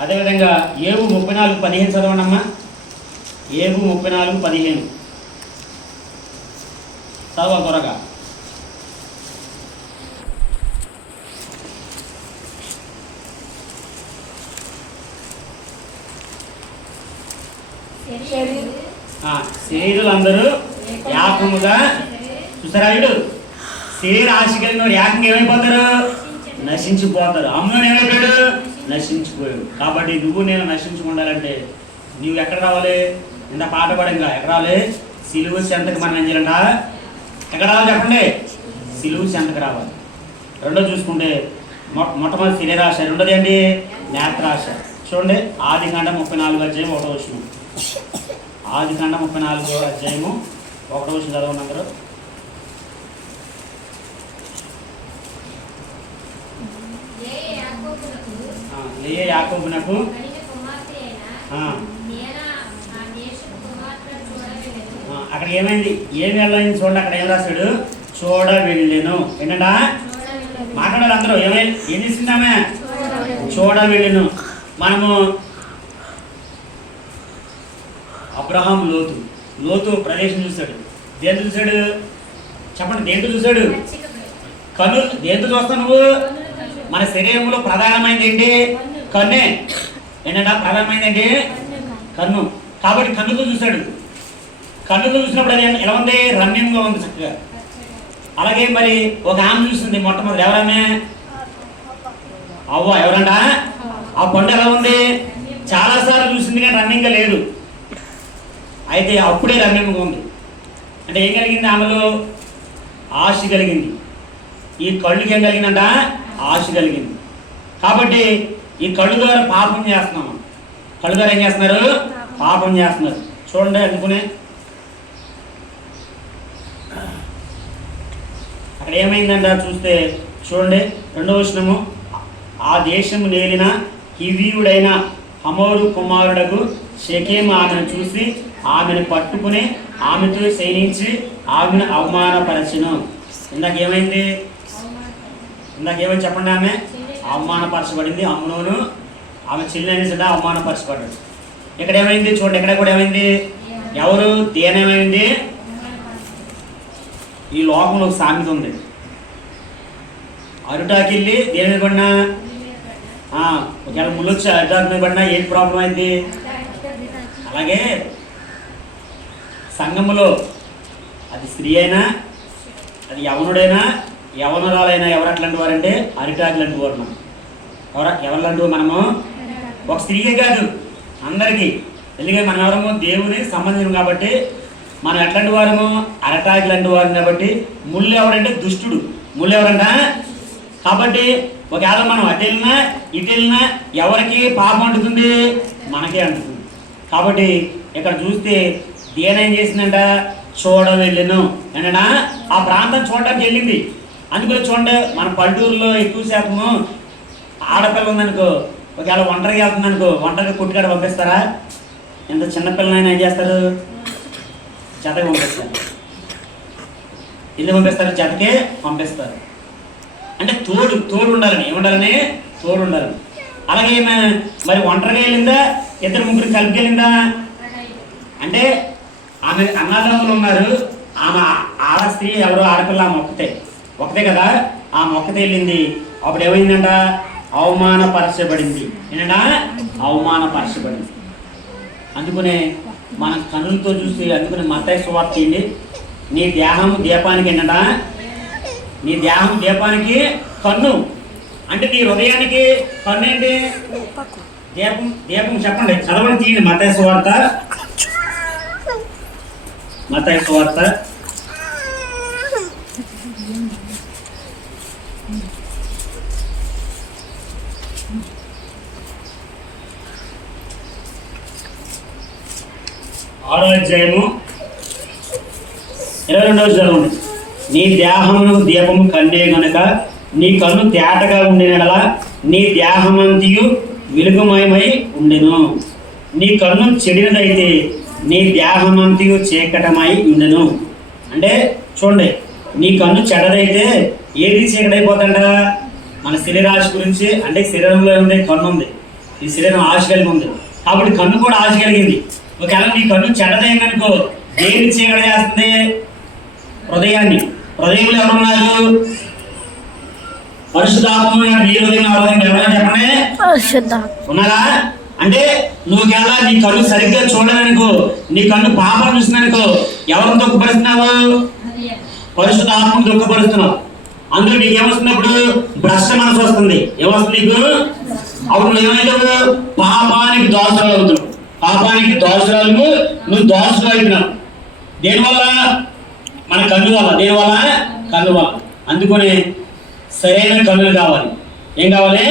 అదేవిధంగా ఏవు 34:15 చదవండి అమ్మా. ఏవు 34:15 చదవ త్వరగా. శరీరులందరూ ఏకముగా చూసారాయుడు శరీర ఆశ కలిగిన ఏకంగా ఏమైపోతారు? నశించిపోతారు. అమ్మును ఏమైపోయాడు? నశించిపోయాడు. కాబట్టి నువ్వు నేను నశించుకుండాలంటే నువ్వు ఎక్కడ రావాలి? ఇంత పాట పడంగా ఎక్కడ రావాలి? సిలువు చెంతకు మనం ఏం చేయాలంట? ఎక్కడ రావాలి చెప్పండి? సిలువు చెంతకు రావాలి. రెండో చూసుకుంటే మొట్టమొదటి శరీరాశ, రెండోది ఏంటి? నేత్రాశ. చూడండి ఆదికాండం 34:1 ఆదికాండం 34:1 చదవండి అందరూ. యాకోబునకు అక్కడ ఏమైంది? ఏమి వెళ్ళింది చూడండి. అక్కడ ఏం రాశాడు? చూడ వెళ్ళాను. ఏంటంట? మాట్లాడాలి అందరూ. ఏం చేసిందామే? చూడ వెళ్ళాను. మనము అబ్రహాం లోతు ప్రదేశం చూశాడు. దేంతో చూశాడు చెప్పండి? దేంతో చూశాడు? కన్ను. దేంతో చూస్తావు నువ్వు? మన శరీరంలో ప్రధానమైనది ఏంటి? కన్నే. ఏంటంటే ప్రధానమైనది ఏంటి? కన్ను. కాబట్టి కన్నుతో చూశాడు. కన్నుతో చూసినప్పుడు అది ఎలా ఉంది? రమ్యంగా ఉంది, చక్కగా. అలాగే మరి ఒక ఆమె చూసింది మొట్టమొదటి. ఎవరామె? అవ్వ. ఎవరంట? ఆ పండు ఎలా ఉంది? చాలాసార్లు చూసింది కానీ రమ్యంగా లేదు. అయితే అప్పుడే రమ్యంగా ఉంది. అంటే ఏం కలిగింది? ఆమెలో ఆశ కలిగింది. ఈ కళ్ళుకి ఏం కలిగిందంట? ఆశ కలిగింది. కాబట్టి ఈ కళ్ళు ద్వారా పాపం చేస్తున్నాము. కళ్ళు ద్వారా ఏం చేస్తున్నారు? పాపం చేస్తున్నారు. చూడండి అందుకునే అక్కడ ఏమైందంట చూస్తే చూడండి 2వ వచనము. ఆ దేశము నేలిన హివ్వీయుడైన హమోరు కుమారుడకు షెకెము ఆమెను చూసి ఆమెను పట్టుకుని ఆమెతో శయనించి ఆమెను అవమానపరచెను. ఇందాకేమైంది చెప్పండి? ఆమె అవమానపరచబడింది. అమ్నోను ఆమె చెల్లి అనేసి అవమానపరచబడ్డాడు. ఇక్కడ ఏమైంది చూడండి. ఇక్కడ కూడా ఏమైంది? ఎవరు? దేనేమైంది? ఈ లోకంలో ఒక సామెత ఉంది. అరుటాకి వెళ్ళి దేని మీద పడినా, ఒకవేళ ముళ్ళొచ్చి అరుటాకి మీద పడినా ఏంటి ప్రాబ్లం అయింది? అలాగే సంఘములో అది స్త్రీ అయినా, అది యవనుడైనా, యవనురాలైనా ఎవరు అట్లాంటి వారంటే అరిటాకు లాంటి వారు. మనం ఎవరు మనము ఒక స్త్రీకే కాదు అందరికీ. ఎందుకంటే మనం ఎవరము? దేవుని సంబంధించిన కాబట్టి మనం ఎట్లాంటి వారము? అరటాకు లాంటి వారు. కాబట్టి ముళ్ళు ఎవరంటే దుష్టుడు. ముళ్ళు ఎవరంట? కాబట్టి ఒకవేళ మనం అటు వెళ్ళినా ఇటు వెళ్ళినా ఎవరికి పాపం అంటుతుంది? మనకే అంటుతుంది. కాబట్టి ఇక్కడ చూస్తే దేనేం చేసిందంట? చూడ వెళ్ళాను. ఏంటన్నా ఆ ప్రాంతం చూడడానికి వెళ్ళింది. అందుకని చూడండి, మన పల్లెటూరులో ఎక్కువ శాతము ఆడపిల్ల ఉందనుకో, ఒకవేళ ఒంటరిగా వెళ్తుంది అనుకో, ఒంటరిగా కుట్టుకాడ పంపిస్తారా? ఎంత చిన్నపిల్లనైనా ఏం చేస్తారు? జతకి పంపిస్తారు. ఎందుకు పంపిస్తారు? జతకే పంపిస్తారు. అంటే తోడు ఉండాలని. ఏముండాలని? తోడు ఉండాలని. అలాగే మరి ఒంటరిగా వెళ్ళిందా? 2-3 కలిపి వెళ్ళిందా? అంటే ఆమె అన్నదమ్ములు ఉన్నారు. ఆమె ఆడ స్త్రీ ఎవరో ఆడపిల్ల ఆమె ఒకతే కదా. ఆమె ఒక్కతే వెళ్ళింది. అప్పుడు ఏమైందంట? అవమానపరచబడింది. ఏంటంటే అవమానపరచబడింది. అందుకనే మనం కన్నులతో చూసి, అందుకని మత్తయి సువార్త ఏంటి? నీ దేహం దీపానికి ఏంటంట? నీ దేహం దీపానికి కన్ను. అంటే నీ హృదయానికి కన్ను ఏంటి? దీపం చెప్పండి, చదవండి, తీయండి. మత్తయి సువార్త 6వ అధ్యాయము 22వ చదవండి. నీ దేహమును దీపము కన్నే గనుక నీ కన్ను తేటగా ఉండినలా నీ దేహమంతియు వెలుగుమయమై ఉండెను. నీ కన్ను చెడినదైతే నీ దేహమంతియు చీకటమై ఉండెను. అంటే చూడండి, నీ కన్ను చెడదైతే ఏది చీకటైపోతుంట? మన శరీరాశి గురించి. అంటే శరీరంలో ఉండే కన్ను ఉంది. ఈ శరీరం ఆశ కలిగి ఉంది కాబట్టి కన్ను కూడా ఆశ కలిగింది. ఒకవేళ నీ కన్ను చెడ్డదైందనుకో దేన్ని చీకటి చేస్తుంది? హృదయాన్ని. హృదయంలో ఎవరున్నారు? పరిశుద్ధాత్మ నీ హృదయం ఎవరైనా చెప్పండి ఉన్నారా? అంటే నువ్వు ఒకవేళ నీ కన్ను సరిగ్గా చూడలేదనుకో, నీ కన్ను పాపం చూసిందనుకో, ఎవరిని దుఃఖపరుస్తున్నావు? పరిశుద్ధాత్మను దుఃఖపరుస్తున్నావు. అందులో నీకు ఏమొస్తున్నప్పుడు భ్రష్ట మనసు వస్తుంది. ఏమొస్తుంది నీకు? అప్పుడు నువ్వు ఏమైతావు? పాపానికి దోషాలు అవుతున్నావు. పాపానికి దోషాలు నువ్వు దోషాలు అవుతున్నావు. దేనివల్ల? మన కన్ను వల్ల. దేనివల్ల? కన్ను వల్ల. అందుకని సరైన కన్నులు కావాలి. ఏం కావాలి?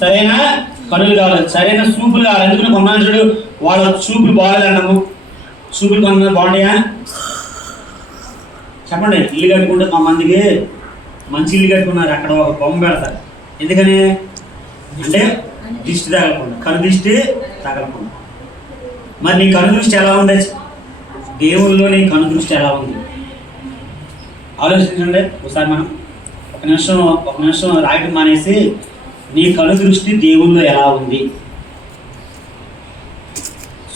సరైన కన్నులు కావాలి, సరైన చూపులు కావాలి. ఎందుకంటే కొన్నాళ్ళు చూడు వాళ్ళ చూపులు బాగాలేదన్నాము. చూపులు కొన్న బాగుంటాయా? చెప్పండి. ఇల్లు కట్టుకుంటే కొంతమందికి మంచి ఇల్లు కట్టుకున్నారు, అక్కడ ఒక బొమ్మ పెడతారు. ఎందుకని అంటే దిష్టి తగలకుండా, కను దిష్టి తగలకుండా. మరి నీ కను దృష్టి ఎలా ఉంది? దేవుళ్ళలో నీ కను దృష్టి ఎలా ఉంది ఆలోచించండి ఒకసారి. మనం ఒక నిమిషం రాయటం మానేసి నీ కను దృష్టి దేవుళ్ళో ఎలా ఉంది?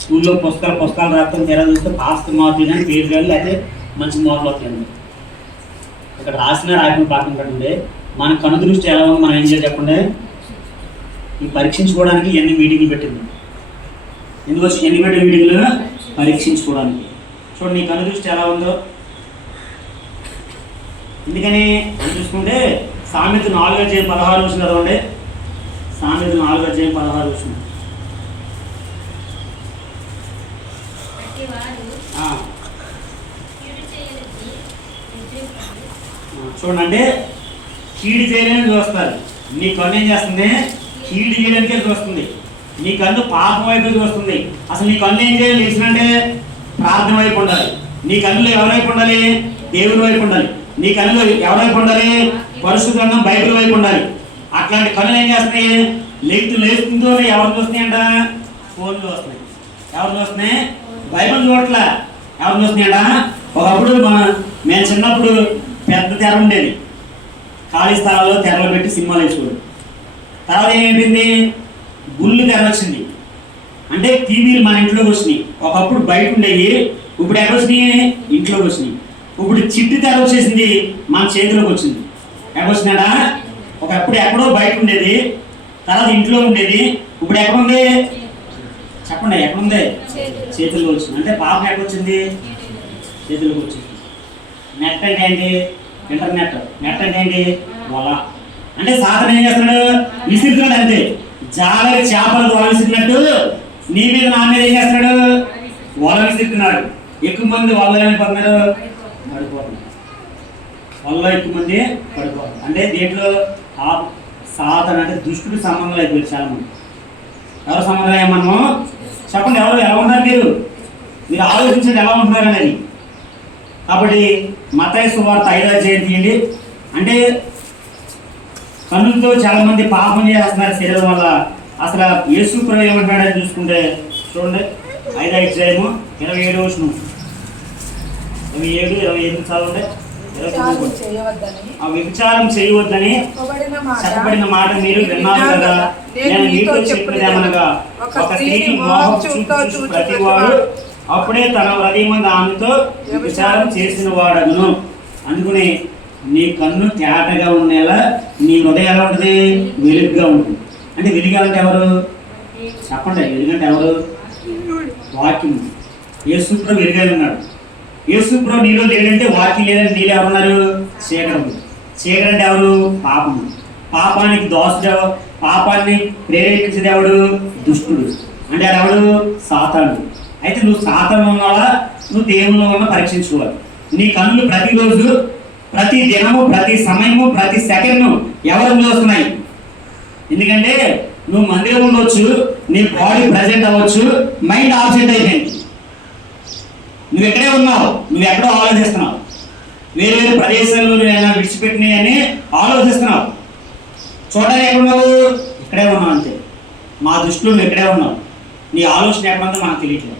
స్కూల్లో పుస్తకాలు రాస్తాం, తెర చూస్తే పాస్ మార్కులు కానీ పేరు కానీ లేకపోతే మంచి మార్కులు వస్తాయండి. ఇక్కడ రాసిన రాయటం పాఠం కట్టండి. మన కను దృష్టి ఎలా ఉంది మనం ఏం చేయాలి చెప్పండి? ఈ పరీక్షించుకోవడానికి ఎన్ని మీటింగ్లు పెట్టింది? ఎందుకు వచ్చి ఎన్ని పెట్టిన మీటింగ్లు? పరీక్షించుకోవడానికి. చూడండి నీ కను దృష్టి ఎలా ఉందో. ఎందుకని అని చూసుకుంటే సామెత 4:16 చదవండి. సామెత 4:16 చూడండి. కీడు చేయడానికి చూస్తారు. నీ కన్ను ఏం చేస్తుంది? కీడు చేయడానికే చూస్తుంది. నీ కన్ను పాపం వైపు చూస్తుంది. అసలు నీ కన్ను ఏం చేయాలి తెలిసినంటే ప్రార్థన వైపు ఉండాలి. నీ కన్నులో ఎవరైపు ఉండాలి? దేవుని వైపు ఉండాలి. నీ కన్నులో ఎవరైపు ఉండాలి? పరిశుద్ధ గ్రంథం బైబిల్ వైపు ఉండాలి. అట్లాంటి కన్నులు ఏం చేస్తున్నాయి? లేస్తుందో ఎవరు చూస్తున్నాయంట? ఫోన్లు వస్తున్నాయి. ఎవరు చూస్తున్నాయి? బైబిల్ చూడట్లా. ఎవరు చూస్తున్నాయంట? ఒకప్పుడు మేము చిన్నప్పుడు పెద్ద తెర ఉండేది. ఖాళీ స్థలాల్లో తెరలు పెట్టి సినిమాలు వేసుకోండి. తర్వాత ఏమైపోయింది? గుళ్ళు తెర వచ్చింది. అంటే టీవీలు మన ఇంట్లోకి వచ్చినాయి. ఒకప్పుడు బయట ఉండేవి, ఇప్పుడు ఎక్కడ వచ్చినాయి? ఇంట్లోకి వచ్చినాయి. ఇప్పుడు చిట్టి తెర వచ్చేసింది, మన చేతిలోకి వచ్చింది. ఎక్కడ వచ్చినాడా? ఒకప్పుడు ఎక్కడో బయట ఉండేది, తర్వాత ఇంట్లో ఉండేది, ఇప్పుడు ఎక్కడుంది? చెప్పండి, ఎక్కడుంది? చేతుల్లోకి వచ్చింది. అంటే పాపం ఎక్కడొచ్చింది? చేతుల్లోకి వచ్చింది. నెట్ అంటే ఏంటి? ఇంటర్నెట్. నెట్ అంటే ఏంటి? వల. అంటే సాధన ఏం చేస్తున్నాడు? విసిరుతున్నాడు. అంతే. జాలరి చేపలు వల విసిరినట్టు నీ మీద నా మీద ఏం చేస్తున్నాడు? వల విసిరుతున్నాడు. ఎక్కువ మంది వల్ల ఏమైపోతున్నారు? పడిపోతున్నారు. వల్ల ఎక్కువ మంది పడిపోతున్నారు. అంటే దీంట్లో సాధన అంటే దుష్టుడి సంబంధాలు అయిపోయారు చాలా మంది. ఎవరు సంబంధాలు అయ్యా మనము? చెప్పండి, ఎవరు ఎలా ఉన్నారు? మీరు ఆలోచించండి ఎలా ఉంటున్నారు అనేది. కాబట్టి మత్తయి సువార్త 5వ అధ్యాయం తీయండి. అంటే కన్నులతో చాలా మంది పాపం చేస్తున్నారు శరీరం వల్ల. అసలు యేసు ప్రభు ఏమంటాడని చూసుకుంటే చూడండి, 5వ అధ్యాయము 27వ వచనం. 27 చదవండి. వ్యభిచారం చేయవద్దని చెప్పబడిన మాట మీరు విన్నారు కదా. నేను మీతో చెప్పినదేమనగా ఒక స్త్రీకి మోహం చూపుచు ప్రతివాడు అప్పుడే తన హృదయమందు ఆమెతో వ్యభిచారం చేసిన వాడను. అందుకని నీ కన్ను తేటగా ఉండేలా నీ హృదయం ఎలా ఉంటుంది? వెలుగుగా ఉంటుంది. అంటే వెలుగాలంటే ఎవరు? చెప్పండి, వెలుగంటే ఎవరు? వాక్యం. యేసు ప్రభు వెలుగా ఉన్నాడు. యేసు ప్రభు నీలో లేదంటే వాక్యం లేదంటే నీళ్ళు ఎవరున్నారు? చీకటి. చీకటి అంటే ఎవరు? పాపం. పాపానికి దోషుడు, పాపాన్ని ప్రేరేపించేది ఎవడు? దుష్టుడు. అంటే ఎవడు? సాతానుడు. అయితే నువ్వు సాతాను ఉన్నావా, నువ్వు దేవునిలో ఉన్న పరీక్షించుకోవాలి. నీ కన్నులు ప్రతిరోజు, ప్రతి దినము, ప్రతి సమయము, ప్రతి సెకండ్ ఎవరు చూస్తున్నాయి? ఎందుకంటే నువ్వు మందిరం ఉండవచ్చు, నీ బాడీ ప్రజెంట్ అవ్వచ్చు, మైండ్ ఆబ్సెంట్ అయిపోయింది. నువ్వు ఎక్కడే ఉన్నావు, నువ్వు ఎక్కడో ఆలోచిస్తున్నావు. వేరే వేరే ప్రదేశాల్లో నువ్వేనా విడిచిపెట్టినాయి అని ఆలోచిస్తున్నావు. చూడడానికి ఎక్కడున్నావు? ఇక్కడే ఉన్నావు అంతే. మా దృష్టిలో నువ్వు ఎక్కడే ఉన్నావు. నీ ఆలోచన ఎక్కడుందో మనకు తెలియట్లేదు.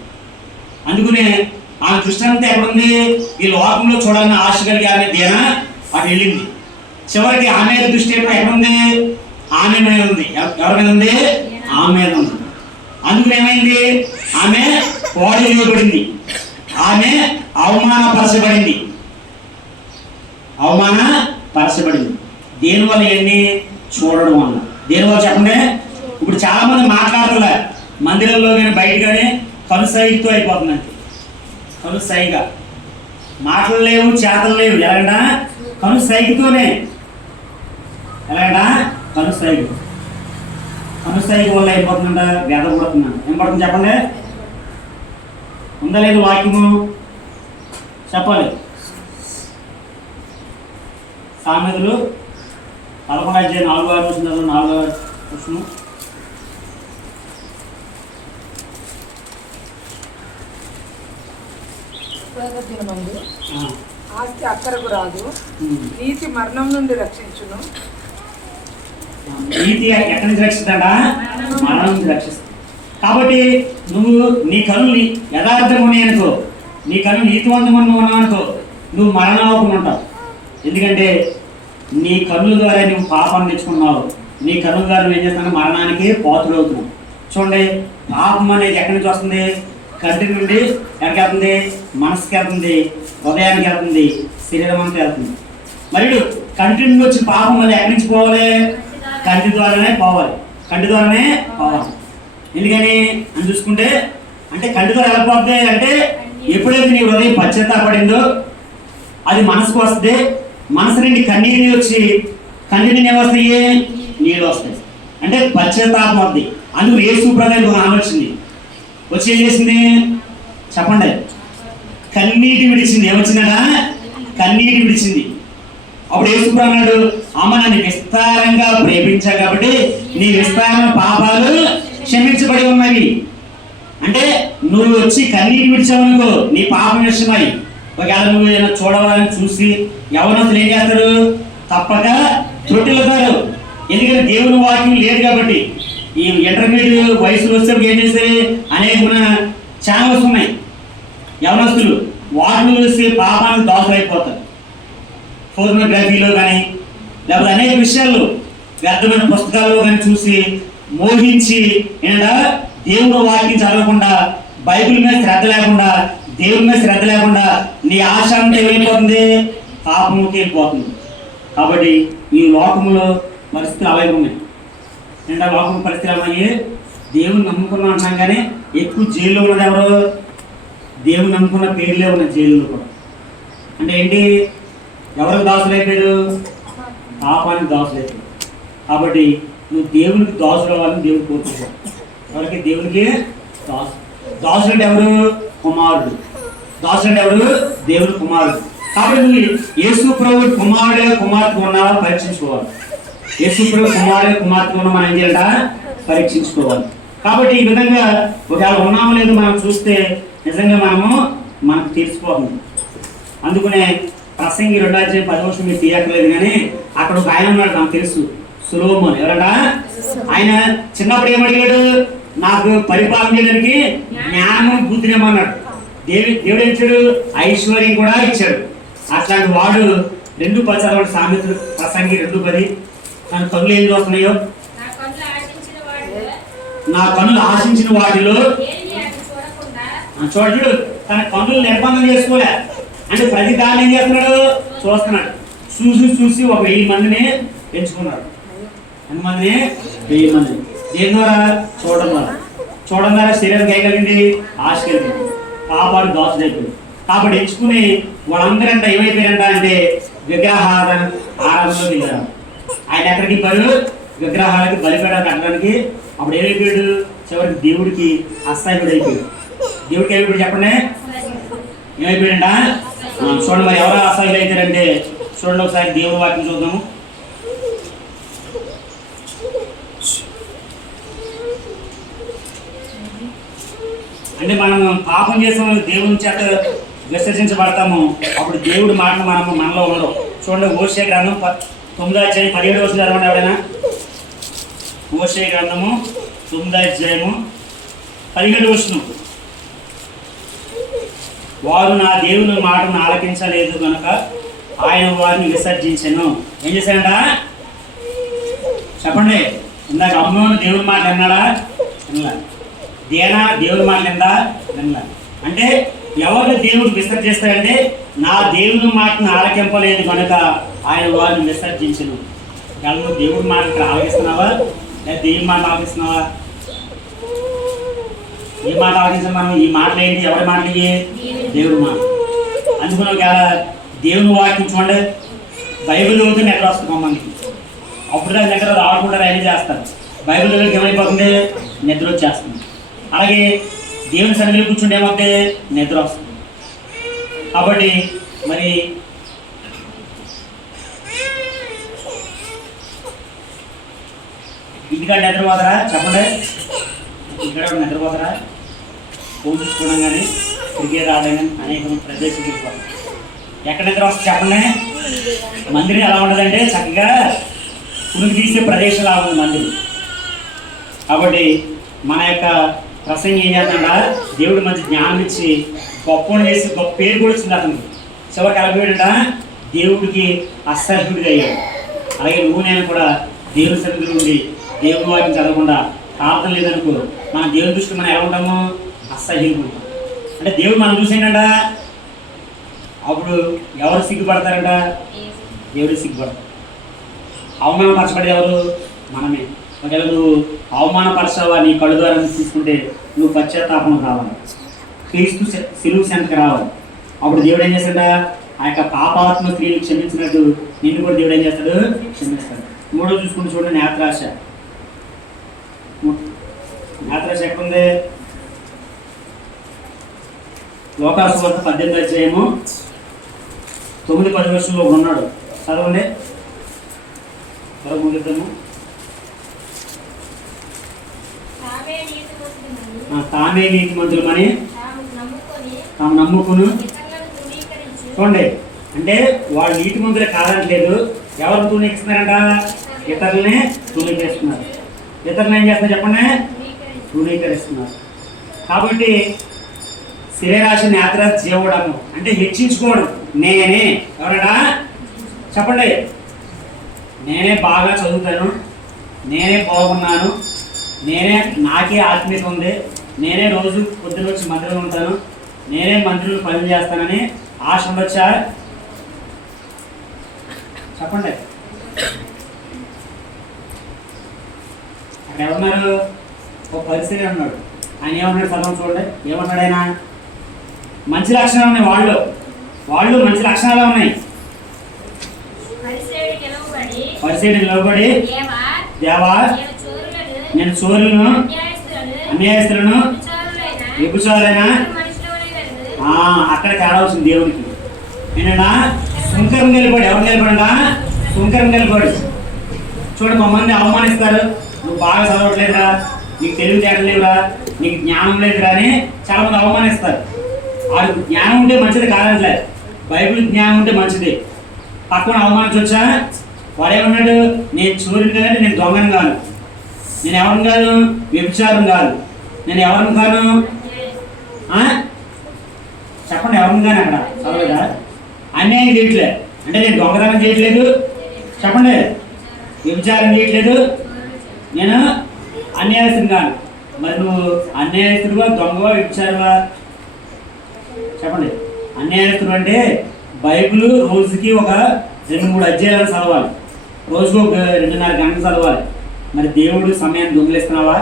అందుకనే ఆమె దృష్టి అంతా ఎక్కడుంది? ఈ లోకంలో చూడాలని ఆశ కలిగి ఆమె దేనా అటు వెళ్ళింది. చివరికి ఆమె దృష్టి ఎక్కడుంది? ఆమె మీద ఉంది. ఎవరి మీద ఉంది? ఆమె మీద ఉంది. అందుకు ఏమైంది? ఆమె పోడి చేయబడింది, ఆమె అవమానపరచబడింది. అవమానపరచబడింది దేనివల్ల? ఎన్ని చూడడం వల్ల. దేనివల్ల చెప్పండి? ఇప్పుడు చాలా మంది మాట్లాడలే మందిరంలో కానీ బయట కానీ కనుసైగుతో అయిపోతుంది. అంతే, కనుసైగా. మాటలు లేవు, చేతలు లేవు. ఎలాగంట? కనుసైగుతోనే. ఎలాగంట? కనుసైగు. కనుసైగు వల్ల అయిపోతుందంట, వ్యధ పడుతుందంట. ఏం పడుతుంది చెప్పండి? ఉందా లేదు వాక్యము? చెప్పాలి. సామెతలు 11:4 వచ్చింది. 4 వచ్చిన ఆస్తి అక్కరకు రాదు, నీతి మరణం నుండి రక్షించును. నీతి ఎక్కడి నుంచి రక్షిస్తాడా? మరణం నుంచి రక్షిస్తా. కాబట్టి నువ్వు నీ కన్ను యథార్థంగా ఉన్నాయనుకో, నీ కన్ను నీతివంతంగా ఉన్నావనుకో, నువ్వు మరణావకుండా ఉంటావు. ఎందుకంటే నీ కన్నుల ద్వారా నువ్వు పాపాన్ని తెచ్చుకున్నావు. నీ కన్నుల ద్వారా నువ్వు ఏం చేస్తున్నావు? మరణానికి పాత్రుడు అవుతున్నావు. చూడండి, పాపం అనేది ఎక్కడి నుంచి వస్తుంది? కంటి నుండి ఎక్కడికి వెళ్తుంది? మనసుకి వెళ్తుంది, హృదయానికి వెళ్తుంది, శరీరం అంతా వెళ్తుంది. మరియు కంటి నుండి వచ్చి పాపం అనేది ఎక్కడి నుంచి పోవాలి? కంటి ద్వారానే పోవాలి. కంటి ద్వారానే పోవాలి. ఎందుకని అని చూసుకుంటే, అంటే కంటి ద్వారా ఎలా పోతుంది అంటే, ఎప్పుడైతే నీ హృదయం పశ్చాత్తాపడిందో అది మనసుకు వస్తుంది. మనసు నుండి కన్నీరు వచ్చి కంటి నుండి ఏమొస్తాయి? నీళ్ళు వస్తాయి. అంటే పశ్చాత్తాపం వస్తుంది. అందుకు యేసు ప్రభువు ఆలోచించింది, వచ్చి ఏం చేసింది చెప్పండి? కన్నీటి విడిచింది. ఏమొచ్చిందా? కన్నీటి విడిచింది. అప్పుడు యేసు ప్రభువు అన్నాడు, అమ్మ నన్ను విస్తారంగా ప్రేమించా కాబట్టి నీ విస్తారమైన పాపాలు క్షమించబడి ఉన్నవి. అంటే నువ్వు వచ్చి కన్నీటి విడిచావనుకో, నీ పాపం విషయమై ఒకవేళ నువ్వు ఏదైనా చూడవాలని చూసి ఎవరినొసలు ఏం చేస్తారు? తప్పక తొట్టిల్లుతారు. ఎందుకంటే దేవుని వాక్యం లేదు కాబట్టి. ఈ ఇంటర్మీడియట్ వయసులో వచ్చేప్పుడు ఏం చేస్తారు? అనేకమైన ఛానల్స్ ఉన్నాయి. యవనస్తులు వాటిని చూసి పాపానికి దోషలు అయిపోతారు. ఫోటోగ్రఫీలో కానీ లేకపోతే అనేక విషయాల్లో వ్యర్థమైన పుస్తకాల్లో కానీ చూసి మోహించి ఏంటంటే దేవుని వాక్యం చదవకుండా, బైబిల్ మీద శ్రద్ధ లేకుండా, దేవుని మీద శ్రద్ధ లేకుండా నీ ఆశ అంతా ఏమైపోతుంది? పాపముకి వెళ్ళిపోతుంది. కాబట్టి ఈ లోకంలో పరిస్థితులు అలాగే ఉన్నాయి. ఏంటంటే లోకం పరిస్థితులు ఉన్నాయి. దేవుని నమ్ముకున్నాం అంటున్నాం కానీ ఎక్కువ జైల్లో ఉన్నది ఎవరు? దేవుని నమ్ముకున్న పేర్లే ఉన్నాయి జైల్లో కూడా. అంటే ఏంటి? ఎవరికి దాసులు అయిపోయారు? పాపానికి దాసులు అయిపోయారు. కాబట్టి నువ్వు దేవునికి దాసులు అవ్వాలని దేవుడు కోరుకుంటావు. ఎవరికి? దేవునికి దాసు. దాసులు అంటే ఎవరు? కుమారుడు. దాసులు అంటే ఎవరు? దేవుడు కుమారుడు. కాబట్టి నువ్వు యేసు ప్రభు కుమారుడే కుమార్తె ఉన్నావా పరీక్షించుకోవాలి. యేసు ప్రభు కుమారుడే కుమార్తె ఉన్నా మనం ఏం చేయాలంట? పరీక్షించుకోవాలి. కాబట్టి ఈ విధంగా ఒకవేళ ఉన్నామో లేదో మనం చూస్తే నిజంగా మనకు తెలిసిపోతుంది. అందుకనే ప్రసంగి 2:10 మీరు తీయట్లేదు కానీ అక్కడ ఒక ఆయన ఉన్నాడు, నాకు తెలుసు, సొలొమోను. ఎవరంట? ఆయన చిన్నప్పుడు ఏమడిగాడు? నాకు పరిపాలన చేయడానికి జ్ఞానం బుద్ధినేమన్నాడు. దేవుడు ఇచ్చాడు, ఐశ్వర్యం కూడా ఇచ్చాడు. అట్లాంటి వాడు 2:10 చదవండి. సామెతలు ప్రసంగి 2:10. తన కన్నులు ఏం చూస్తున్నాయో? నా కన్నులు ఆశించిన వాటిలో చూడు. తన కన్నులు నిర్బంధం చేసుకోలే. అంటే ప్రతి దాన్ని ఏం చేస్తున్నాడు? చూస్తున్నాడు. చూసి ఒక 1000 మందిని ఎంచుకున్నాడు. ఎంతమందిని? 1000 మంది. దేని ద్వారా? చూడడం ద్వారా. చూడడం ద్వారా శరీరం కలిగింది, ఆశ కలిగింది, పాపాలు దోషం అయిపోయింది. కాబట్టి ఎంచుకుని వాళ్ళందరంట ఏమైపోయారంట అంటే ఆరాధనలోకి వెళ్ళారు. ఆయన ఎక్కడికి బలు? విగ్రహాలకి బలిపేడ కట్టడానికి. అప్పుడు ఏమైపోయాడు? చివరికి దేవుడికి అసహ్యుడు అయిపోయాడు. దేవుడికి ఏమైపోయాడు చెప్పండి? ఏమైపోయాడంట? చూడండి, మరి ఎవరు అసహ్యులు అవుతారంటే చూడండి ఒకసారి దేవుడి వాక్యం చూద్దాము. అంటే మనం పాపం చేసాము, దేవుని చేత విసర్జించబడతాము. అప్పుడు దేవుడి మాట మనలో ఉండవు. చూడండి, హోషేయ గ్రంథం 9:17 చదవండి ఎవరైనా. హోషేయ గ్రంథము 9:17. వారు నా దేవుని మాటను ఆలకించలేదు కనుక ఆయన వారిని విసర్జించను. ఏం చేశాడంట చెప్పండి? ఇందాక అమ్మోను దేవుని మాట విన్నాడా? వినలా. దేనా దేవుని మాట విందా? వినలా. అంటే ఎవరు దేవుడు విసర్జిస్తాడంటే నా దేవుని మాటను ఆలకింపలేదు కనుక ఆయన వారిని విసర్జించను. నువ్వు దేవుడి మాట ఇక్కడ ఆలకిస్తున్నావా లేదా దేవుని మాట ఆలకిస్తున్నావా? ఏ మాట ఆలకించాలి మనం? ఈ మాటలు ఏంటి? ఎవరి మాటలు ఇవి? దేవుడి మాట. అందుకని ఒకవేళ దేవుని వాక్యం చూడండి, బైబిల్ చదివితే నిద్ర వస్తుంది మమ్మల్ని. అప్పుడు దాని దగ్గర ఆడుకుంటారు, అన్నీ చేస్తారు. బైబిల్ చదివితే ఏమైపోతుంది? నిద్ర వచ్చేస్తుంది. అలాగే దేవుని సన్నిధిలో కూర్చుంటే ఏమవుతుంది? నిద్ర వస్తుంది. కాబట్టి మరి ఇంటికాడ నిద్రపోతారా? చెప్పండి. ఇక్కడ నిద్రపోతారా? ఫోన్ చూసుకోవడం కానీ క్రికెట్ ఆడడం కానీ అనేక ప్రదేశం చూసుకోవాలి. ఎక్కడ నిద్ర వస్తుంది చెప్పండి? మందిరం ఎలా ఉండదంటే చక్కగా పురుగు తీసే ప్రదేశం లా ఉంది మందిరం. కాబట్టి మన యొక్క ప్రసంగం ఏం చేద్దా? దేవుడు మంచి జ్ఞానం ఇచ్చి గొప్పని చేసి గొప్ప పేరు కూడా వచ్చింది అతనికి. చివరికి అలపోయాడంట, దేవుడికి అసహ్యుడిగా అయ్యాడు. అలాగే నువ్వు నేను కూడా దేవుని సన్నిధిలో ఉండి దేవుని వాక్యం చదవకుండా ప్రార్థన లేదనుకో, మన దేవుని దృష్టి మనం ఎలా ఉంటాము? అసహ్యులు ఉంటాం. అంటే దేవుడు మనం చూసేయంట, అప్పుడు ఎవరు సిగ్గుపడతారంట? దేవుడు సిగ్గుపడతారు. అవమానపరచబడేది ఎవరు? మనమే. ఒకవేళ నువ్వు అవమానపరచావా నీ కళ్ళు ద్వారా తీసుకుంటే నువ్వు పశ్చాత్తాపం రావాలి, క్రీస్తు సిలువు సెంతకు రావాలి. అప్పుడు దేవుడు ఏం చేస్తాడా? ఆ యొక్క పాపాత్మ స్త్రీని క్షమించినట్టు నిన్ను కూడా దేవుడు ఏం చేస్తాడు? క్షమిస్తాడు. మూడో చూసుకుంటూ చూడండి, నేత్రాశ. నేత్రాశ ఎక్కడుంది? లోకాసు వార్త 18వ అధ్యాయము 9-10 వర్షంలో ఉన్నాడు. చదవండి. ముగిద్దాము. తామే నీతిమంతులమని తాము నమ్ముకును. చూడండి, అంటే వాళ్ళు నీతిమంతులే కాదనట్లేదు. ఎవరు తూనీకిస్తున్నారంట? ఇతరులనే తూనీకేస్తున్నారు. ఇతరులు ఏం చేస్తున్నారు చెప్పండి? తూనీకరిస్తున్నారు. కాబట్టి శరీరాశ నేత్ర జీవడము అంటే హెచ్చించుకోవడం. నేనే ఎవరడా చెప్పండి? నేనే బాగా చదువుతాను, నేనే బాగున్నాను, నేనే నాకే ఆత్మీయత ఉంది, నేనే రోజు పొద్దున వచ్చి మందిరంలో ఉంటాను, నేనే మందిరంలో పని చేస్తానని ఆశ ఉండొచ్చా? చెప్పండి. అక్కడ ఎవరున్నారు? ఒక పరిస్థితి అన్నాడు. ఆయన ఏమన్నాడు? చదవం చూడండి. ఏమన్నాడు ఆయన? మంచి లక్షణాలు ఉన్నాయి వాళ్ళు మంచి లక్షణాలు ఉన్నాయి. పరిసయ్యుడికి లోబడి దేవా నేను చోరులను అన్యాయస్తులను వ్యభిచారులైన అక్కడ తేడా వచ్చింది దేవుడికి. ఏంటంటే సుంకరం నిలబడి, ఎవరు నిలబడా? సుంకరం నిలబడి. చూడండి, మమ్మల్ని అవమానిస్తారు. నువ్వు బాగా చదవట్లేదురా, నీకు తెలివితేటలు లేవురా, నీకు జ్ఞానం లేదురా అని చాలా మంది అవమానిస్తారు. వాడికి జ్ఞానం ఉంటే మంచిది కాదంటలే, బైబిల్ జ్ఞానం ఉంటే మంచిది. పక్కన అవమానించవచ్చా? వాడేమన్నాడు? నేను చోరుని కాదు, నేను దొంగను కాదు, నేను ఎవరిని కాదు, వ్యభిచారం కాదు, నేను ఎవరిని కాను? చెప్పండి, ఎవరిని కాను? అక్కడ చదవలేదా? అన్యాయం చేయట్లే అంటే నేను దొంగతనం చేయట్లేదు, చెప్పండి, వ్యభిచారం చేయట్లేదు, నేను అన్యాయస్తుని కాను. మరి నువ్వు అన్యాయస్తుడుగా, దొంగవా, వ్యభిచారవా? చెప్పండి. అన్యాయస్తుడు అంటే బైబిల్ రోజుకి ఒక 2-3 అధ్యాయాలు చదవాలి, రోజుకు ఒక 2.5 గంటలు చదవాలి. మరి దేవుడు సమయాన్ని దొంగిలిస్తున్నావా?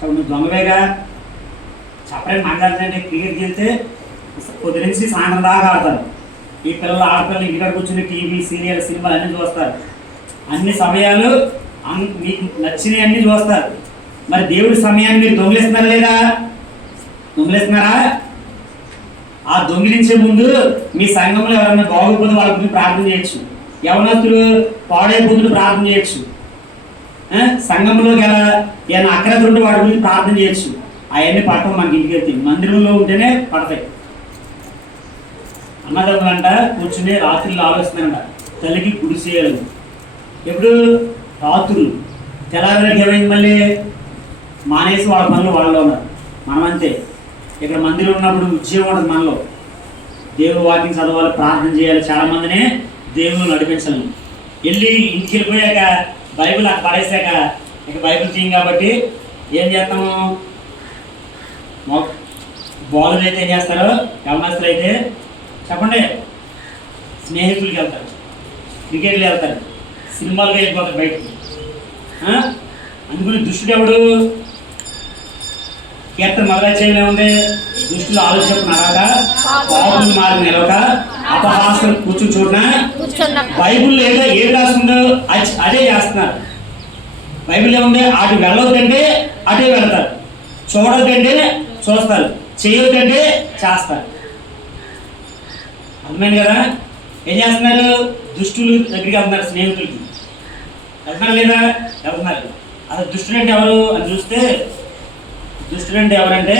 నువ్వు దొంగవేగా. చెప్పలేని మాట్లాడుతుంటే క్రికెట్కి వెళ్తే పొద్దు నుంచి సాయంత్రం దాకా ఆడతారు. ఈ పిల్లలు ఆడపిల్లలు ఇంటికాడ కూర్చుని టీవీ, సీరియల్, సినిమాలు అన్నీ చూస్తారు. అన్ని సమయాలు మీకు నచ్చినవి అన్నీ చూస్తారు. మరి దేవుడి సమయాన్ని మీరు దొంగిలిస్తున్నారా లేదా? దొంగిలిస్తున్నారా? ఆ దొంగిలించే ముందు మీ సంఘంలో ఎవరైనా బాగోకపోతే వాళ్ళ గురించి ప్రార్థన చేయొచ్చు. యవనస్తులు పాడైపోతున్న ప్రార్థన చేయొచ్చు. సంఘంలోకి ఎలా ఏమైనా అక్రత ఉంటే వాడి గురించి ప్రార్థన చేయొచ్చు. అవన్నీ పడతాం మనకి ఇంటికి వెళ్తే. మందిరంలో ఉంటేనే పడతాయి. అన్నదమ్ములంట కూర్చుని రాత్రులు ఆలోచిస్తున్నారంట, తల్లికి గుడి చేయాలి. ఎప్పుడు? రాత్రులు. తెల్లారికి ఏమైంది? మళ్ళీ మానేసి వాళ్ళ పనులు వాళ్ళలో ఉన్నారు. మనమంతే. ఇక్కడ మందిరం ఉన్నప్పుడు ఉద్యోగం ఉంటుంది మనలో. దేవుడు వాక్యం చదవాలి, ప్రార్థన చేయాలి. చాలామందినే దేవుడు నడిపించాలి. వెళ్ళి ఇంటికి వెళ్ళిపోయాక బైబిల్ అక్కడ పడేసాక ఇక బైబిల్ తీయం కాబట్టి ఏం చేస్తాము, బాలులు అయితే ఏం చేస్తారు, యవనస్తులు అయితే చెప్పండి స్నేహితులకి వెళ్తారు, క్రికెట్లు వెళ్తారు, సినిమాలుగా వెళ్ళిపోతారు బయటికి. అందుకని దుష్టుడు ఎవడు? కీర్తన మొదలైన ఉంది, దుష్టులు ఆలోచన నడక, పాపులు మారి నిలవక, అపహాసం కూర్చుని చూడన. బైబుల్ ఏది రాస్తుందో అదే చేస్తున్నారు. బైబిల్ ఏముంది, అటు వెళ్ళొద్దంటే అటే వెళ్తారు, చూడొద్దంటే చూస్తారు, చేయొద్దంటే చేస్తారు. అర్థమైంది కదా? ఏం చేస్తున్నారు? దుష్టులు దగ్గరికి వెళ్తున్నారు, స్నేహితులకి వెళ్తున్నారు లేదా? వెళ్తున్నారు. అసలు దుష్టుడు అంటే ఎవరు అని చూస్తే, దుష్టుడు అంటే ఎవరంటే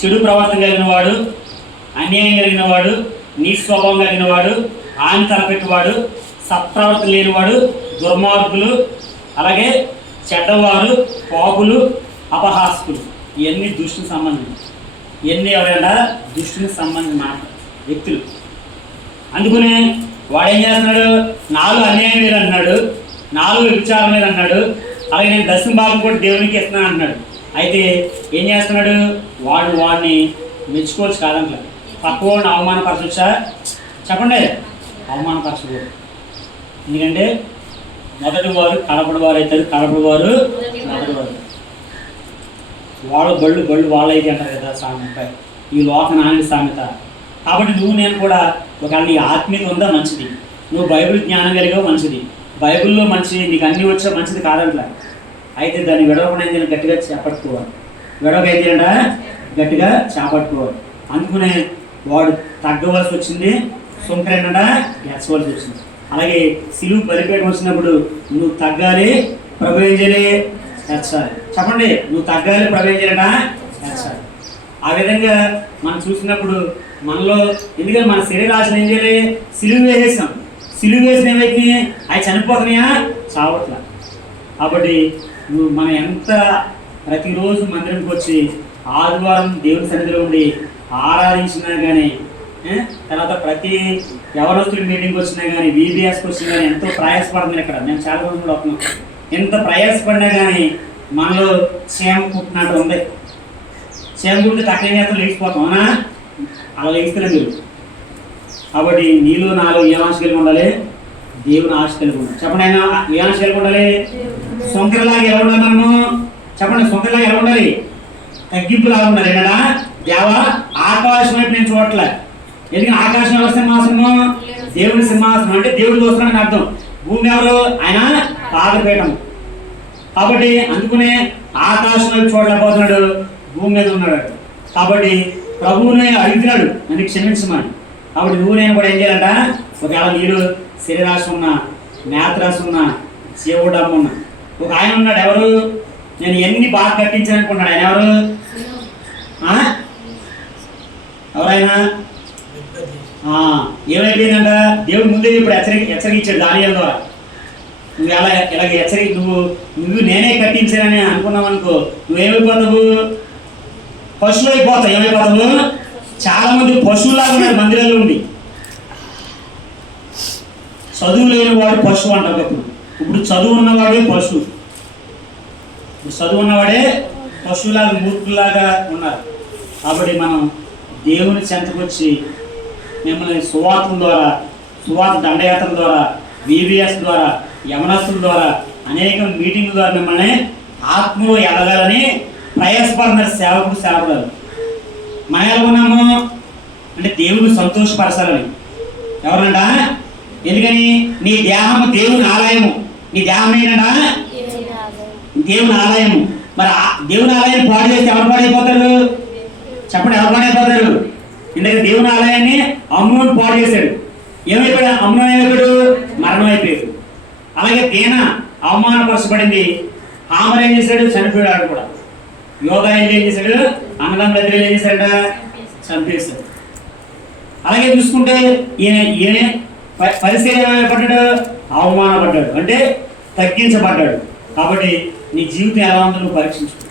చెడు ప్రవర్తన కలిగిన వాడు, అన్యాయం కలిగిన వాడు, నీచ స్వభావం కలిగిన వాడు, హాని తలపెట్టువాడు, సత్ప్రవర్తన లేనివాడు, దుర్మార్గులు, అలాగే చెడ్డవారు, పాపులు, అపహాస్కులు. ఇవన్నీ దుష్టునికి సంబంధించి, ఇవన్నీ ఎవరైనా దుష్టునికి సంబంధించిన మాట వ్యక్తులు. అందుకనే వాడు ఏం చేస్తున్నాడు, నాలుగు అన్యాయం మీద అంటున్నాడు, నాలుగు విచారం మీద అంటున్నాడు, అలాగే నేను దశమ భాగం కూడా దేవునికి ఇస్తున్నాను అంటున్నాడు. అయితే ఏం చేస్తున్నాడు, వాడిని మెచ్చుకోవచ్చు కాదంట్లా, తక్కువ అవమానపరచవచ్చా? చెప్పండి, అవమానపరచకూడదు. ఎందుకంటే మొదటి వారు కడపడి వారు అవుతారు, కడపడి వారు మొదటి వారు. బళ్ళు వాళ్ళైతే అంటారు కదా సామెత, ఈ లోక నాని సామెత. కాబట్టి నువ్వు నేను కూడా ఒకవేళ నీ ఆత్మీయత ఉందా మంచిది, నువ్వు బైబిల్ జ్ఞానం కలిగావు మంచిది, బైబిల్లో మంచిది, నీకు అన్నీ వచ్చా మంచిది కాదంట్లా. అయితే దాన్ని విడవకుండా నేను గట్టిగా చేపట్టుకోవాలి, విడవకైతే గట్టిగా చేపట్టుకోవాలి. అందుకనే వాడు తగ్గవలసి వచ్చింది, సొంకరేంట ఎచ్చవలసి వచ్చింది. అలాగే సిలువు బలిపేట వచ్చినప్పుడు నువ్వు తగ్గాలి, ప్రభు ఏం చేయాలి, హెచ్చాలి. చెప్పండి, నువ్వు తగ్గాలి, ప్రభు ఏం చేయాలట, హెచ్చాలి. ఆ విధంగా మనం చూసినప్పుడు మనలో, ఎందుకంటే మన శరీరాశను ఏం చేయాలి, సిలువు వేసేసాం. సిలువు వేసిన ఏమైతే అవి చనిపోతున్నాయా, చావట్లా. కాబట్టి నువ్వు మనం ఎంత ప్రతిరోజు మందిరంకి వచ్చి ఆదివారం దేవుని సన్నిధిలో ఉండి ఆరాధించినా కానీ, తర్వాత ప్రతి యవనస్తుల మీటింగ్కి వచ్చినా కానీ, VBSకి వచ్చినా కానీ ఎంతో ప్రయాసపడుతుంది. ఇక్కడ మేము చాలా మంది కూడా వస్తున్నాం. ఎంత ప్రయాసపడినా కానీ మనలో క్షేమ పుట్టినట్టు ఉంది. క్షేమ పుట్టితే తక్కువ చేస్తాం, లేచిపోతాం. అవునా? అలా లేస్తలే మీరు. కాబట్టి నీలో నాలో ఏ ఆశ కలిగి ఉండాలి, దేవుని ఆశ కలిగి ఉండాలి. చెప్పండి, ఆయన ఏ ఆశ కలిగి ఉండాలి, సొంతలాగా ఎలా ఉండాలి మనము, చెప్పండి, సొంతలాగా ఎలా ఉండాలి, తగ్గింపులాగా ఉండాలి. ఏనా దేవా ఆకాశం వైపు నేను చూడట్లే, ఎందుకంటే ఆకాశం ఎవరి సింహాసనము, దేవుని సింహాసనం. అంటే దేవుడు చూస్తున్నాడని అర్థం. భూమి ఎవరు, ఆయన పాదపీఠం. కాబట్టి అందుకునే ఆకాశం వైపు చూడలేకపోతున్నాడు, భూమి మీద ఉన్నాడు. కాబట్టి ప్రభువుని అడుగుతున్నాడు నన్ను క్షమించమని. కాబట్టి నువ్వు నేను కూడా ఏం చేయాలంట, ఒకవేళ నీరు శరీరాశ ఉన్నా, నేత్రాశ ఉన్నా, జీవుడమ్మ ఉన్నా. ఒక ఆయన ఉన్నాడు, ఎవరు, నేను ఎన్ని బాగా కట్టించాను అనుకున్నాడు. ఆయన ఎవరు, ఎవరైనా ఏమైపోయిందంట, దేవుడు ముందే ఇప్పుడు హెచ్చరికిచ్చాడు దానియేలు ద్వారా. నువ్వు ఎలా ఇలాగ నువ్వు నేనే కట్టించానని అనుకున్నావు అనుకో, నువ్వేమైపోతావు, పశువులు అయిపోతావు. ఏమైపోతావు, చాలా మంది పశువులాగా ఉన్నారు మందిరంలో ఉండి. చదువు లేని వాడు పశువు అంటారు. ఇప్పుడు చదువు ఉన్నవాడే పశువు, చదువు ఉన్నవాడే పశువులాగా మూర్ఖులాగా ఉన్నారు. కాబట్టి మనం దేవుని చెంతకు వచ్చి మిమ్మల్ని సువార్త ద్వారా, సువార్త దండయాత్ర ద్వారా, VBS ద్వారా, యమనస్తుల ద్వారా, అనేక మీటింగ్ల ద్వారా మిమ్మల్ని ఆత్మలో ఎదగాలని ప్రయాసపడుతున్నారు సేవకుడు. మనం ఎలా ఉన్నాము అంటే దేవుని సంతోషపరచాలని. ఎవరంట, ఎందుకని నీ దేహము దేవుని ఆలయము. నీ దేహం ఏంటంట, దేవుని ఆలయము. మరి దేవుని ఆలయాన్ని పాడు చేస్తే ఎవరు పాడైపోతారు, చెప్పండి, ఎవరు పాడైపోతారు? ఎందుకంటే దేవుని ఆలయాన్ని అమ్నోను పాడు చేశాడు. ఏమైపోయాడు, అమ్నోను ఏమైపోయాడు, మరణం అయిపోయాడు. అలాగే దీన అవమానపరచబడింది, ఆమర ఏం చేశాడు, చనిపోయాడు కూడా. యోగా ఏం చేశాడు, అన్నదమ్ముల దగ్గర ఏం చేశాడ, చంపేశాడు. అలాగే చూసుకుంటే ఈయన పరిశీలన ఏమైపడ్డాడు, అవమానపడ్డాడు, అంటే తగ్గించబడ్డాడు. కాబట్టి నీ జీవితం ఎలా ఉందో నువ్వు పరీక్షించుకో.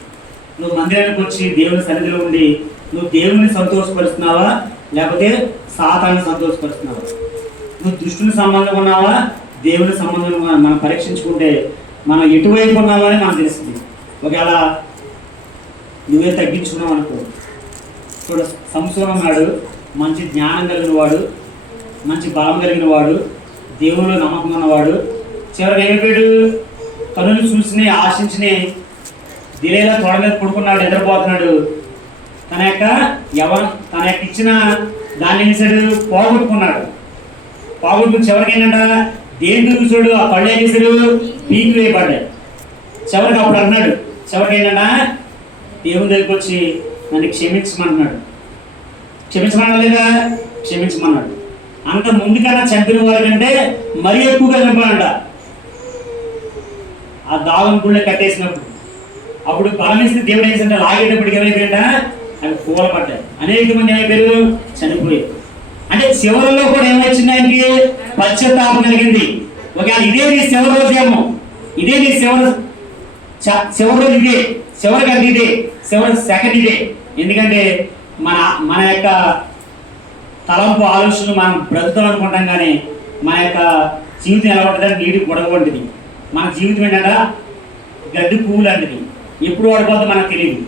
నువ్వు మందిరానికి వచ్చి దేవుని సన్నిధిలో ఉండి నువ్వు దేవుని సంతోషపరుస్తున్నావా, లేకపోతే సాతాన్ని సంతోషపరుస్తున్నావా? నువ్వు దుష్టుని సంబంధం ఉన్నావా, దేవుని సంబంధం మనం పరీక్షించుకుంటే మనం ఎటువైపు ఉన్నామో అని మనకు తెలుస్తుంది. ఒకవేళ నువ్వే తగ్గించుకున్నావు అనుకో, చూడ సంసోను ఉన్నాడు, మంచి జ్ఞానం కలిగిన వాడు, మంచి బలం కలిగిన వాడు, దేవుళ్ళు నమ్మకం ఉన్నవాడు. చివరికి ఏమైపోయాడు? కనులు చూసి ఆశించి దిలేలా తోడ మీద పడుకున్నాడు, నిద్రపోతున్నాడు. తన యొక్క ఇచ్చిన దాన్ని ఏం చేశాడు? పోగొట్టుకున్నాడు. పోగొట్టుకుని చివరికి ఏంటంట, దేని చూసాడు? ఆ కళ్ళు ఏం చేశాడు? పీకి వేయబడ్డాయి. చివరికి అప్పుడు అన్నాడు, చివరికి ఏంటంట, దేవుని దగ్గరికి వచ్చి నన్ను క్షమించమన్నాడు. క్షమించమన్నా లేదా? క్షమించమన్నాడు. అంత ముందుకన్నా చంపిన వారికంటే మరీ ఎక్కువగా చంపాడంట. ఆ దావం గుళ్ళ కట్టేసినప్పుడు అప్పుడు బలం ఇస్తే దేవుడు ఏంటంటే లాగేటప్పటికి ఏమైపోయిందా? అవి పూల పడ్డాయి. అనేక మంది ఏమైపోయారు? చనిపోయారు. అంటే చివరిలో కూడా ఏమొచ్చింది? ఆయనకి పశ్చాత్తాపం కలిగింది. ఒకవేళ ఇదే నీ చివరి రోజేమో, ఇదే నీ చివరి రోజు, ఇదే చివరి గంట, ఇదే చివరి సెకండ్, ఇదే. ఎందుకంటే మన యొక్క తలంపు ఆలోచనలు మనం బ్రతుకుతాం అనుకుంటాం, కానీ మన యొక్క జీవితం ఎలా ఉంటుందంటే నీటి గొడవ వంటిది. మన జీవితం ఏంటంటే గడ్డి పువ్వు లాంటిది. ఎప్పుడు వాడిపోద్దో మనకు తెలియదు,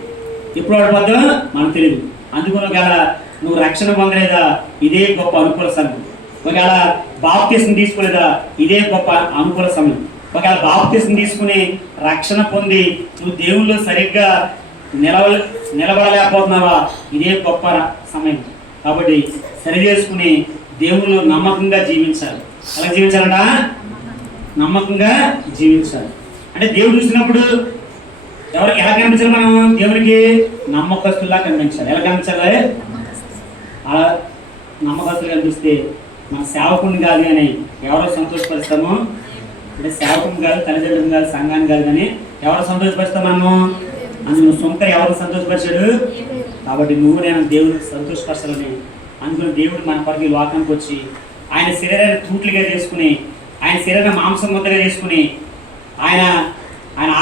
ఎప్పుడు వాడిపోద్దో మనకు తెలియదు. అందుకని ఒకవేళ నువ్వు రక్షణ పొందలేదా, ఇదే గొప్ప అనుకూల సమయం. ఒకవేళ బాప్తిస్మం తీసుకోలేదా, ఇదే గొప్ప అనుకూల సమయం. ఒకవేళ బాప్తిస్మం తీసుకుని రక్షణ పొంది నువ్వు దేవుళ్ళు సరిగ్గా నిలబడలేకపోతున్నావా, ఇదే గొప్ప సమయం. కాబట్టి సరి చేసుకుని దేవుళ్ళు నమ్మకంగా జీవించాలి. ఎలా జీవించాలంట? నమ్మకంగా జీవించాలి. అంటే దేవుడు చూసినప్పుడు ఎవరికి ఎలా కనిపించాలి? మనం దేవునికి నమ్మకస్తుల్లా కనిపించాలి. ఎలా కనిపించాలి? అలా నమ్మకస్తులు కనిపిస్తే మన సేవకుని కాదు కానీ ఎవరో సంతోషపరుస్తామో, అంటే సేవకుని కాదు, తల్లిదండ్రులు కాదు, సంఘాన్ని కాదు, కానీ ఎవరు సంతోషపరుస్తాం మనము? అందులో సొంత ఎవరు సంతోషపరిచాడు? కాబట్టి నువ్వు నేను దేవుడిని సంతోషపరచాలని అందులో దేవుడు మన కొరకు లోకానికి వచ్చి ఆయన శరీరాన్ని తూట్లుగా చేసుకుని, ఆయన శరీరాన్ని మాంసం ముద్దగా చేసుకుని, ఆయన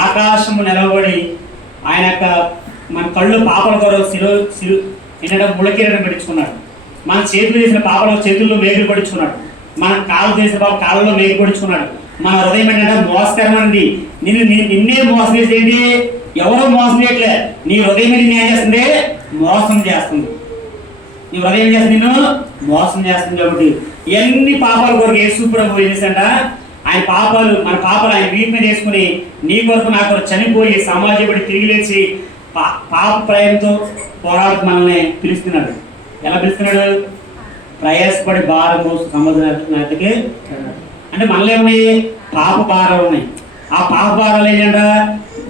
ఆకాశము నిలబడి, ఆయన యొక్క మన కళ్ళు పాపల కొరకు ఏంటంటే ముళ్ళకీరని పెట్టించుకున్నాడు. మన చేతులు చేసిన పాపల చేతుల్లో మేకులు పడించుకున్నాడు. మన కాళ్ళు చేసిన పాప కాళ్ళలో మేకులు పడించుకున్నాడు. మన హృదయం ఏంటంటే మోసకరమైనది. నిన్నే మోసం చేసేది ఎవరో మోసం చేయట్లే, నీ హృదయం నిన్ను ఏం చేస్తుంది? మోసం చేస్తుంది. నీ హృదయం ఏం చేస్తుంది? నిన్ను మోసం చేస్తుంది. కాబట్టి ఎన్ని పాపాల కొరకు యేసు ప్రభు ఏం చేశాడంట? ఆయన పాపాలు, మన పాపాలు ఆయన వీటి మీద చేసుకుని నీ కొరకు నా కొరకు చనిపోయి సమాజపడి తిరిగి లేచి పాప ప్రయాణంతో పోరాడుతూ మనల్ని పిలుస్తున్నాడు. ఎలా పిలుస్తున్నాడు? ప్రయాసపడి భారం మోసు సముద్రానికి. అంటే మనలో ఏమున్నాయి? పాప భారాలు ఉన్నాయి. ఆ పాప భారాలు ఏంటంట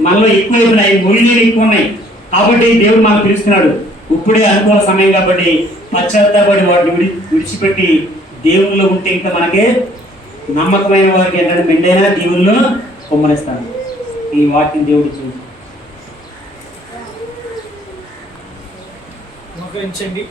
మనలో ఎక్కువ ఉన్నాయి, ముళ్ళు ఎక్కువ ఉన్నాయి. కాబట్టి దేవుడు మనం పిలుస్తున్నాడు. ఇప్పుడే అనుకూల సమయం కాబట్టి పశ్చాత్తాపడి వాటిని విడిచిపెట్టి దేవుళ్ళు ఉంటే ఇంకా మనకి నమ్మకమైన వారికి ఏంటంటే మెండైనా దేవుళ్ళు కుమ్మరిస్తాడు. ఈ వాటిని దేవుడు చూసి మోకరించండి.